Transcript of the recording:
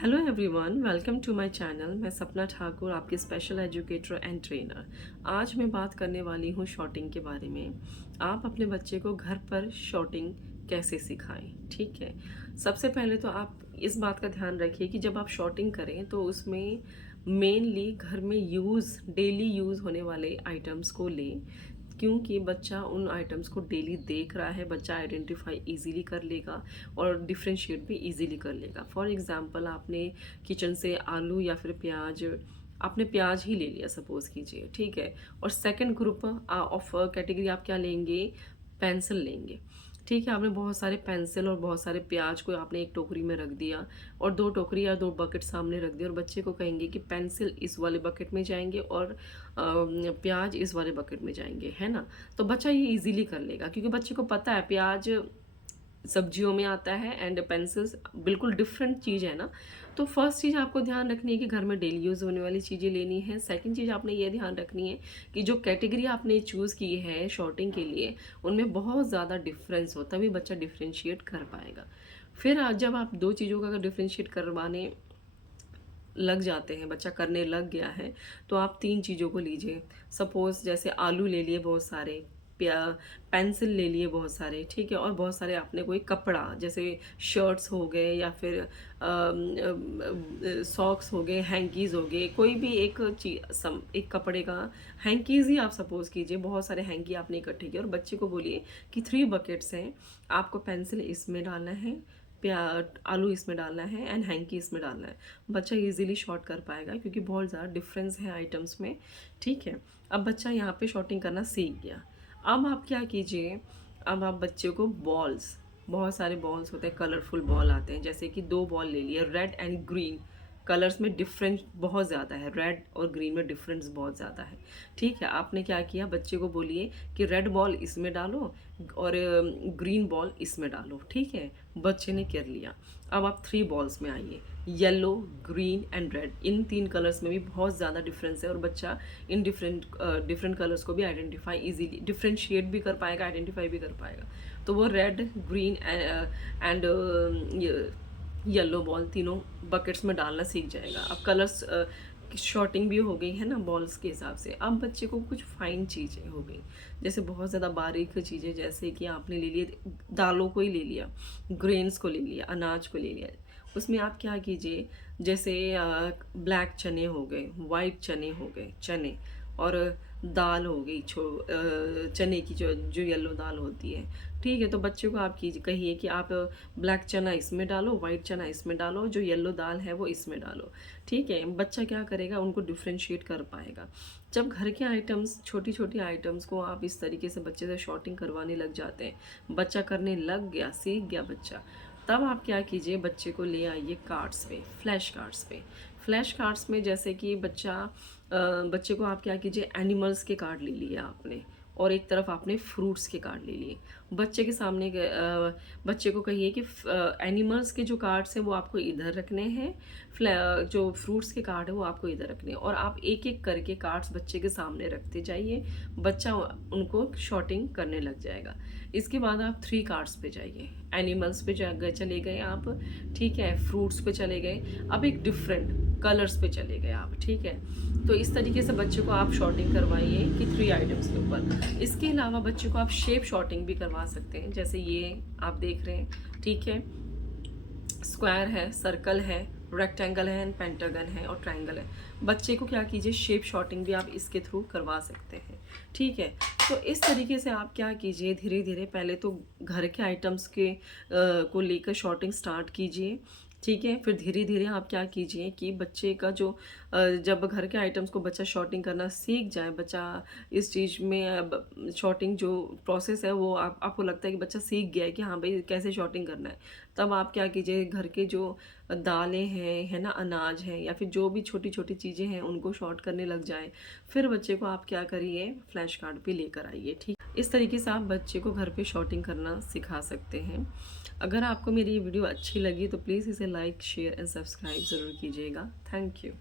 Hello everyone, welcome to my channel. मैं सपना ठाकुर, आपकी special educator and trainer. आज मैं बात करने वाली हूँ शॉटिंग के बारे में। आप अपने बच्चे को घर पर शॉटिंग कैसे सिखाएं। ठीक है, सबसे पहले तो आप इस बात का ध्यान रखिए कि जब आप शॉटिंग करें तो उसमें मेनली घर में डेली यूज़ होने वाले आइटम्स को लें, क्योंकि बच्चा उन आइटम्स को डेली देख रहा है, बच्चा आइडेंटिफाई इजीली कर लेगा और डिफ्रेंशिएट भी इजीली कर लेगा। फॉर एग्जांपल, आपने किचन से आलू या फिर प्याज, आपने प्याज ही ले लिया सपोज़ कीजिए, ठीक है। और सेकंड ग्रुप ऑफ कैटेगरी आप क्या लेंगे, पेंसिल लेंगे। ठीक है, आपने बहुत सारे पेंसिल और बहुत सारे प्याज को आपने एक टोकरी में रख दिया और दो टोकरी या दो बकेट सामने रख दिया, और बच्चे को कहेंगे कि पेंसिल इस वाले बकेट में जाएंगे और प्याज इस वाले बकेट में जाएंगे, है ना। तो बच्चा ये इजीली कर लेगा, क्योंकि बच्चे को पता है प्याज सब्जियों में आता है एंड पेंसिल्स बिल्कुल डिफरेंट चीज़ है ना। तो फर्स्ट चीज़ आपको ध्यान रखनी है कि घर में डेली यूज़ होने वाली चीज़ें लेनी है। सेकंड चीज़ आपने ये ध्यान रखनी है कि जो कैटेगरी आपने चूज़ की है शॉर्टिंग के लिए, उनमें बहुत ज़्यादा डिफरेंस हो, तभी बच्चा डिफ्रेंशिएट कर पाएगा। फिर जब आप दो चीज़ों का डिफ्रेंशिएट करवाने लग जाते हैं, बच्चा करने लग गया है, तो आप तीन चीज़ों को लीजिए। सपोज़ जैसे आलू ले लिए बहुत सारे, प्या पेंसिल ले लिए बहुत सारे, ठीक है, और बहुत सारे आपने कोई कपड़ा जैसे शर्ट्स हो गए या फिर सॉक्स हो गए, हैंकीज़ हो गए, कोई भी एक कपड़े का हैंकीज़ ही आप सपोज़ कीजिए। बहुत सारे हैंकी आपने इकट्ठे किए और बच्चे को बोलिए कि 3 बकेट्स हैं, आपको पेंसिल इसमें डालना है, प्या आलू इसमें डालना है एंड हैंकी इसमें डालना है। बच्चा इजीली शॉर्ट कर पाएगा, क्योंकि बहुत ज़्यादा डिफरेंस है आइटम्स में। ठीक है, अब बच्चा यहाँ पे शॉर्टिंग करना सीख गया। अब आप क्या कीजिए, अब आप बच्चे को बॉल्स, बहुत सारे बॉल्स होते हैं, कलरफुल बॉल आते हैं, जैसे कि 2 बॉल ले लिए, रेड एंड ग्रीन। कलर्स में डिफरेंस बहुत ज़्यादा है, रेड और ग्रीन में डिफरेंस बहुत ज़्यादा है। ठीक है, आपने क्या किया, बच्चे को बोलिए कि रेड बॉल इसमें डालो और ग्रीन बॉल इसमें डालो। ठीक है, बच्चे ने कर लिया। अब आप 3 बॉल्स में आइए, yellow, green and red. In 3 colours में भी बहुत ज़्यादा डिफरेंस है और बच्चा इन डिफरेंट कलर्स को भी आइडेंटिफाई इजीली, डिफरेंशिएट भी कर पाएगा, आइडेंटिफाई भी कर पाएगा। तो वो red, green and yellow ball तीनों बकेट्स में डालना सीख जाएगा। अब कलर्स शॉर्टिंग भी हो गई है ना बॉल्स के हिसाब से। अब बच्चे को कुछ फाइन चीज़ें हो गई, जैसे बहुत ज़्यादा बारीक चीज़ें, जैसे कि आपने ले लिए दालों को ही ले लिया, ग्रेन्स को ले लिया, अनाज को ले लिया। उसमें आप क्या कीजिए, जैसे ब्लैक चने हो गए, वाइट चने हो गए, चने, और दाल हो गई चने की, जो येलो दाल होती है। ठीक है, तो बच्चे को आप कहिए कि आप ब्लैक चना इसमें डालो, वाइट चना इसमें डालो, जो येलो दाल है वो इसमें डालो। ठीक है, बच्चा क्या करेगा, उनको डिफ्रेंशिएट कर पाएगा। जब घर के आइटम्स, छोटी छोटी आइटम्स को आप इस तरीके से बच्चे से शॉर्टिंग करवाने लग जाते हैं, बच्चा करने लग गया, सीख गया बच्चा, तब आप क्या कीजिए, बच्चे को ले आइए कार्ड्स पे, फ्लैश कार्ड्स पे। फ्लैश कार्ड्स में जैसे कि बच्चे को आप क्या कीजिए, एनिमल्स के कार्ड ले लिए आपने और एक तरफ आपने फ्रूट्स के कार्ड ले लिए। बच्चे के सामने बच्चे को कहिए कि एनिमल्स के जो कार्ड्स हैं वो आपको इधर रखने हैं, जो फ्रूट्स के कार्ड है वो आपको इधर रखने हैं, और आप एक एक करके कार्ड्स बच्चे के सामने रखते जाइए। बच्चा उनको शॉर्टिंग करने लग जाएगा। इसके बाद आप 3 कार्ड्स पे जाइए, एनिमल्स पे चले गए आप, ठीक है, फ्रूट्स पे चले गए, अब एक डिफरेंट कलर्स पे चले गए आप। ठीक है, तो इस तरीके से बच्चे को आप शॉर्टिंग करवाइए कि 3 आइटम्स के ऊपर। इसके अलावा बच्चे को आप शेप शॉर्टिंग भी करवा सकते हैं, जैसे ये आप देख रहे हैं, ठीक है, स्क्वायर है, सर्कल है, रेक्टेंगल है एंड पेंटागन है और ट्रायंगल है। बच्चे को क्या कीजिए, शेप शॉर्टिंग भी आप इसके थ्रू करवा सकते हैं। ठीक है, तो इस तरीके से आप क्या कीजिए, धीरे धीरे पहले तो घर के आइटम्स को लेकर शॉर्टिंग स्टार्ट कीजिए। ठीक है, फिर धीरे धीरे आप क्या कीजिए कि बच्चे का जो जब घर के आइटम्स को बच्चा शॉर्टिंग करना सीख जाए, बच्चा इस चीज़ में शॉर्टिंग जो प्रोसेस है वो आपको लगता है कि बच्चा सीख गया है कि हाँ भाई कैसे शॉर्टिंग करना है, तब आप क्या कीजिए, घर के जो दालें हैं, है ना, अनाज है या फिर जो भी छोटी छोटी चीज़ें हैं उनको शॉर्ट करने लग जाए। फिर बच्चे को आप क्या करिए, फ्लैश कार्ड पे लेकर आइए। ठीक, इस तरीके से आप बच्चे को घर पे शॉर्टिंग करना सिखा सकते हैं। अगर आपको मेरी ये वीडियो अच्छी लगी तो प्लीज़ इसे लाइक, शेयर एंड सब्सक्राइब ज़रूर कीजिएगा। Thank you.